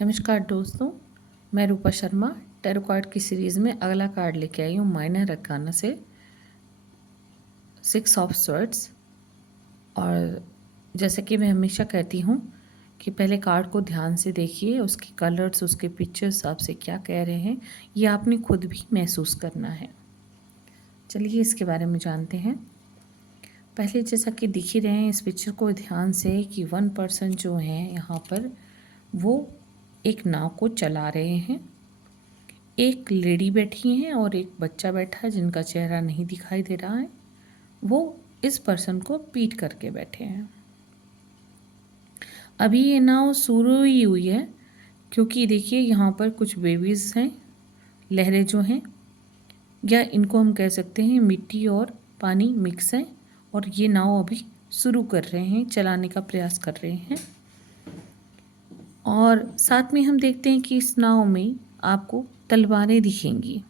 नमस्कार दोस्तों, मैं रूपा शर्मा टैरो कार्ड की सीरीज़ में अगला कार्ड लेके आई हूँ माइनर अरकाना से 6 ऑफ स्वर्ड्स। और जैसे कि मैं हमेशा कहती हूँ कि पहले कार्ड को ध्यान से देखिए, उसके कलर्स, उसके पिक्चर्स आपसे क्या कह रहे हैं, ये आपने खुद भी महसूस करना है। चलिए इसके बारे में जानते हैं। पहले जैसा कि दिख ही रहे हैं इस पिक्चर को ध्यान से कि वन पर्सन जो है यहाँ पर वो एक नाव को चला रहे हैं। एक लेडी बैठी हैं और एक बच्चा बैठा है जिनका चेहरा नहीं दिखाई दे रहा है। वो इस पर्सन को पीट करके बैठे हैं। अभी ये नाव शुरू ही हुई है क्योंकि देखिए यहाँ पर कुछ बेबीज़ हैं, लहरें जो हैं, या इनको हम कह सकते हैं मिट्टी और पानी मिक्स है, और ये नाव अभी शुरू कर रहे हैं, चलाने का प्रयास कर रहे हैं। और साथ में हम देखते हैं कि इस नाव में आपको तलवारें दिखेंगी।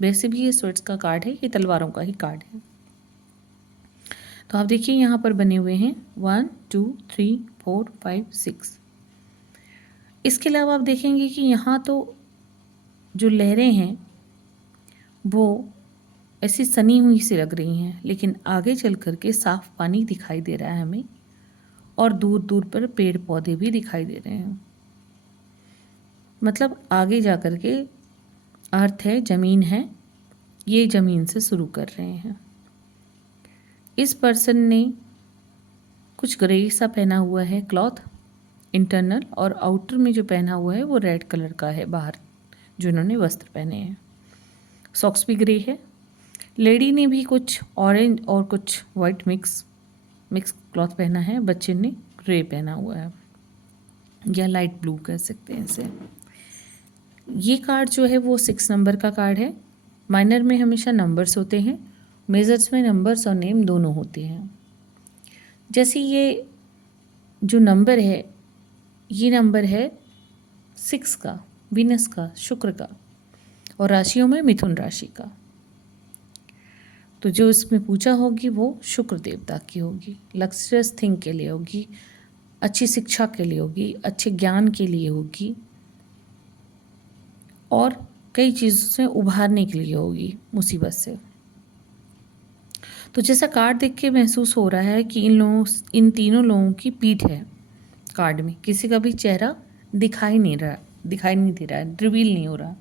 वैसे भी ये स्वर्ड्स का कार्ड है, ये तलवारों का ही कार्ड है। तो आप देखिए यहाँ पर बने हुए हैं 1 2 3 4 5 6। इसके अलावा आप देखेंगे कि यहाँ तो जो लहरें हैं वो ऐसी सनी हुई सी लग रही हैं, लेकिन आगे चल कर के साफ पानी दिखाई दे रहा है हमें, और दूर दूर पर पेड़ पौधे भी दिखाई दे रहे हैं। मतलब आगे जा कर के अर्थ है, ज़मीन है, ये ज़मीन से शुरू कर रहे हैं। इस पर्सन ने कुछ ग्रे सा पहना हुआ है क्लॉथ इंटरनल, और आउटर में जो पहना हुआ है वो रेड कलर का है। बाहर जो इन्होंने वस्त्र पहने हैं, सॉक्स भी ग्रे है। लेडी ने भी कुछ ऑरेंज और कुछ वाइट मिक्स क्लॉथ पहना है। बच्चे ने ग्रे पहना हुआ है या लाइट ब्लू कह सकते हैं इसे। ये कार्ड जो है वो 6 नंबर का कार्ड है। माइनर में हमेशा नंबर्स होते हैं, मेजर्स में नंबर्स और नेम दोनों होते हैं। जैसे ये जो नंबर है, ये नंबर है 6 का, वीनस का, शुक्र का, और राशियों में मिथुन राशि का। तो जो इसमें पूजा होगी वो शुक्र देवता की होगी, लग्जरियस थिंग के लिए होगी, अच्छी शिक्षा के लिए होगी, अच्छे ज्ञान के लिए होगी, और कई चीज़ों से उभारने के लिए होगी, मुसीबत से। तो जैसा कार्ड देख के महसूस हो रहा है कि इन तीनों लोगों की पीठ है कार्ड में, किसी का भी चेहरा दिखाई नहीं दे रहा है, रिवील नहीं हो रहा।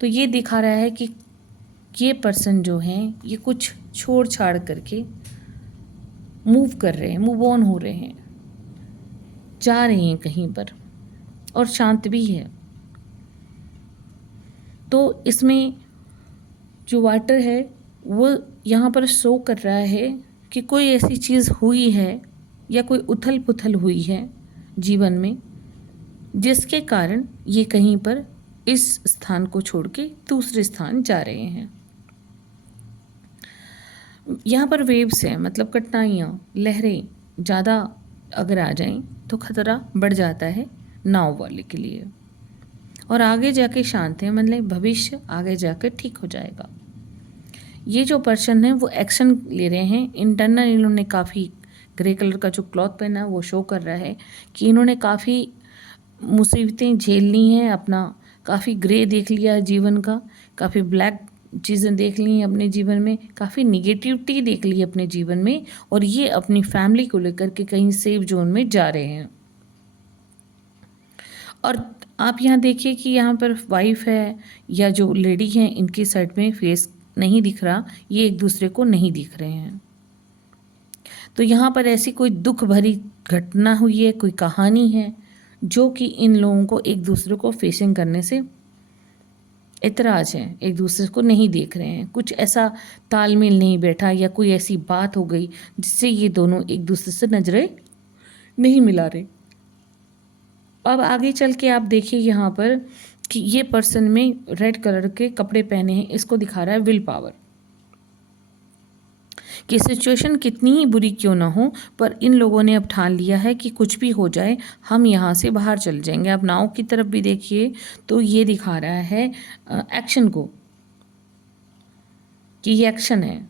तो ये दिखा रहा है कि ये पर्सन जो हैं ये कुछ छोड़ छाड़ करके मूव कर रहे हैं, मूव ऑन हो रहे हैं, जा रहे हैं कहीं पर, और शांत भी है। तो इसमें जो वाटर है वो यहाँ पर शो कर रहा है कि कोई ऐसी चीज़ हुई है या कोई उथल पुथल हुई है जीवन में, जिसके कारण ये कहीं पर इस स्थान को छोड़ के दूसरे स्थान जा रहे हैं। यहाँ पर वेव्स हैं, मतलब कठिनाइयाँ, लहरें ज़्यादा अगर आ जाएं तो खतरा बढ़ जाता है नाव वाले के लिए, और आगे जाके शांत है, मतलब भविष्य आगे जाकर ठीक हो जाएगा। ये जो पर्सन है वो एक्शन ले रहे हैं। इंटरनल इन्होंने काफ़ी ग्रे कलर का जो क्लॉथ पहना है वो शो कर रहा है कि इन्होंने काफ़ी मुसीबतें झेलनी हैं, अपना काफ़ी ग्रे देख लिया है जीवन का, काफ़ी ब्लैक चीज़ें देख ली हैं अपने जीवन में, काफ़ी निगेटिविटी देख ली है अपने जीवन में, और ये अपनी फैमिली को लेकर के कहीं सेफ जोन में जा रहे हैं। और आप यहाँ देखिए कि यहाँ पर वाइफ है या जो लेडी है, इनकी साइड में फेस नहीं दिख रहा, ये एक दूसरे को नहीं दिख रहे हैं। तो यहाँ पर ऐसी कोई दुख भरी घटना हुई है, कोई कहानी है जो कि इन लोगों को एक दूसरे को फेसिंग करने से इतराज़ है, एक दूसरे को नहीं देख रहे हैं, कुछ ऐसा तालमेल नहीं बैठा, या कोई ऐसी बात हो गई जिससे ये दोनों एक दूसरे से नजरें नहीं मिला रहे। अब आगे चल के आप देखिए यहाँ पर कि ये पर्सन में रेड कलर के कपड़े पहने हैं, इसको दिखा रहा है विल पावर, कि सिचुएशन कितनी ही बुरी क्यों ना हो, पर इन लोगों ने अब ठान लिया है कि कुछ भी हो जाए हम यहाँ से बाहर चल जाएंगे। अब नाव की तरफ भी देखिए तो ये दिखा रहा है एक्शन को, कि ये एक्शन है,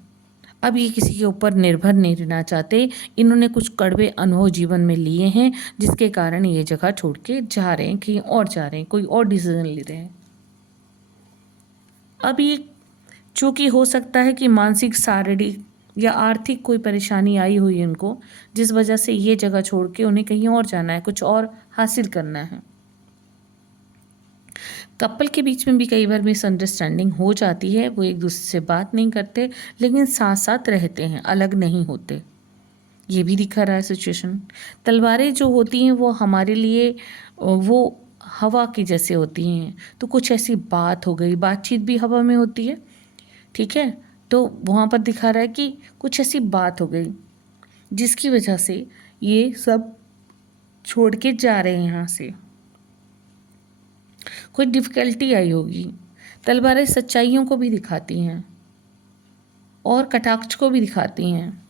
अब ये किसी के ऊपर निर्भर नहीं रहना चाहते। इन्होंने कुछ कड़वे अनुभव जीवन में लिए हैं जिसके कारण ये जगह छोड़ के जा रहे हैं, कहीं और जा रहे हैं, कोई और डिसीजन ले रहे हैं। अब ये चूँकि हो सकता है कि मानसिक, शारीरिक या आर्थिक कोई परेशानी आई हुई उनको, जिस वजह से ये जगह छोड़ के उन्हें कहीं और जाना है, कुछ और हासिल करना है। कपल के बीच में भी कई बार मिसअंडरस्टैंडिंग हो जाती है, वो एक दूसरे से बात नहीं करते लेकिन साथ साथ रहते हैं, अलग नहीं होते। ये भी दिखा रहा है सिचुएशन। तलवारें जो होती हैं वो हमारे लिए वो हवा की जैसे होती हैं, तो कुछ ऐसी बात हो गई, बातचीत भी हवा में होती है, ठीक है। तो वहाँ पर दिखा रहा है कि कुछ ऐसी बात हो गई जिसकी वजह से ये सब छोड़ के जा रहे हैं यहाँ से। कोई डिफ़िकल्टी आई होगी। तलवारें सच्चाइयों को भी दिखाती हैं और कटाक्ष को भी दिखाती हैं,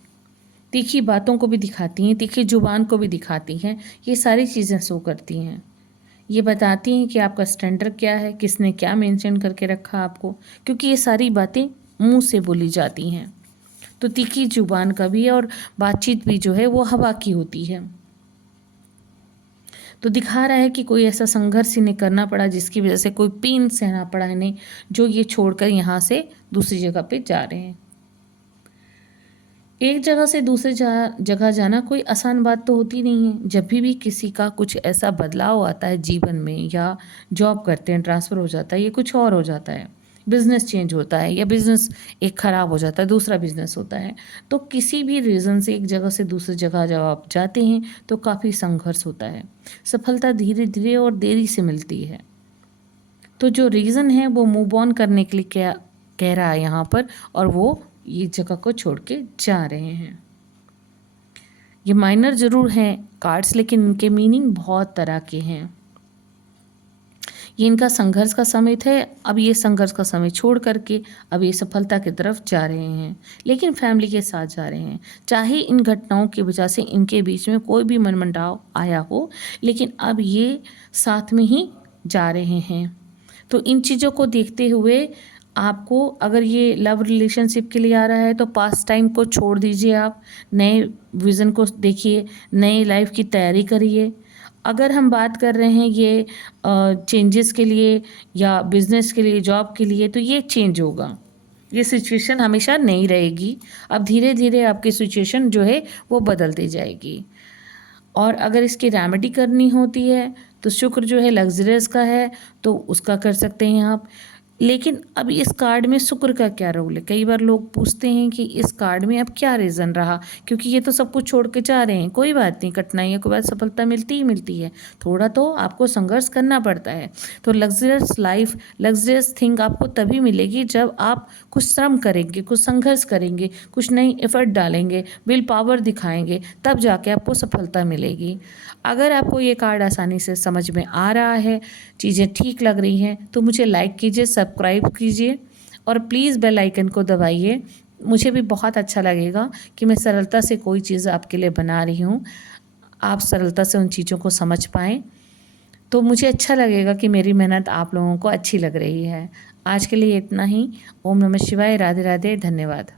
तीखी बातों को भी दिखाती हैं, तीखी जुबान को भी दिखाती हैं। ये सारी चीज़ें शो करती हैं। ये बताती हैं कि आपका स्टैंडर्ड क्या है, किसने क्या मेंशन करके रखा आपको, क्योंकि ये सारी बातें मुंह से बोली जाती हैं। तो तीखी जुबान का भी और बातचीत भी जो है वो हवा की होती है। तो दिखा रहा है कि कोई ऐसा संघर्ष इन्हें करना पड़ा जिसकी वजह से कोई पेन सहना पड़ा इन्हें, जो ये छोड़कर यहाँ से दूसरी जगह पे जा रहे हैं। एक जगह से दूसरी जगह जाना कोई आसान बात तो होती नहीं है। जब भी किसी का कुछ ऐसा बदलाव आता है जीवन में, या जॉब करते हैं ट्रांसफ़र हो जाता है, ये कुछ और हो जाता है, बिज़नेस चेंज होता है, या बिज़नेस एक ख़राब हो जाता है, दूसरा बिज़नेस होता है, तो किसी भी रीज़न से एक जगह से दूसरी जगह जब आप जाते हैं तो काफ़ी संघर्ष होता है। सफलता धीरे धीरे और देरी से मिलती है। तो जो रीज़न है वो मूव ऑन करने के लिए क्या कह रहा है यहाँ पर, और वो ये जगह को छोड़ के जा रहे हैं। ये माइनर ज़रूर हैं कार्ड्स, लेकिन इनके मीनिंग बहुत तरह के हैं। ये इनका संघर्ष का समय थे, अब ये संघर्ष का समय छोड़ करके अब ये सफलता की तरफ जा रहे हैं, लेकिन फैमिली के साथ जा रहे हैं। चाहे इन घटनाओं की वजह से इनके बीच में कोई भी मनमुटाव आया हो, लेकिन अब ये साथ में ही जा रहे हैं। तो इन चीज़ों को देखते हुए आपको, अगर ये लव रिलेशनशिप के लिए आ रहा है तो पास्ट टाइम को छोड़ दीजिए, आप नए विज़न को देखिए, नई लाइफ की तैयारी करिए। अगर हम बात कर रहे हैं ये चेंजेस के लिए या बिज़नेस के लिए, जॉब के लिए, तो ये चेंज होगा। ये सिचुएशन हमेशा नहीं रहेगी। अब धीरे धीरे आपकी सिचुएशन जो है वो बदलती जाएगी। और अगर इसकी रेमेडी करनी होती है तो शुक्र जो है लग्जरियस का है, तो उसका कर सकते हैं आप। लेकिन अब इस कार्ड में शुक्र का क्या रोल है? कई बार लोग पूछते हैं कि इस कार्ड में अब क्या रीज़न रहा, क्योंकि ये तो सब कुछ छोड़ के जा रहे हैं। कोई बात नहीं, कठिनाइयों के बाद सफलता मिलती ही मिलती है। थोड़ा तो आपको संघर्ष करना पड़ता है। तो लग्जरियस लाइफ, लग्जरियस थिंग आपको तभी मिलेगी जब आप कुछ श्रम करेंगे, कुछ संघर्ष करेंगे, कुछ नई एफर्ट डालेंगे, विल पावर दिखाएंगे, तब जाके आपको सफलता मिलेगी। अगर आपको ये कार्ड आसानी से समझ में आ रहा है, चीज़ें ठीक लग रही हैं, तो मुझे लाइक कीजिए, सब्सक्राइब कीजिए और प्लीज़ बेल आइकन को दबाइए। मुझे भी बहुत अच्छा लगेगा कि मैं सरलता से कोई चीज़ आपके लिए बना रही हूँ, आप सरलता से उन चीज़ों को समझ पाएँ। तो मुझे अच्छा लगेगा कि मेरी मेहनत आप लोगों को अच्छी लग रही है। आज के लिए इतना ही। ओम नमः शिवाय, राधे राधे, धन्यवाद।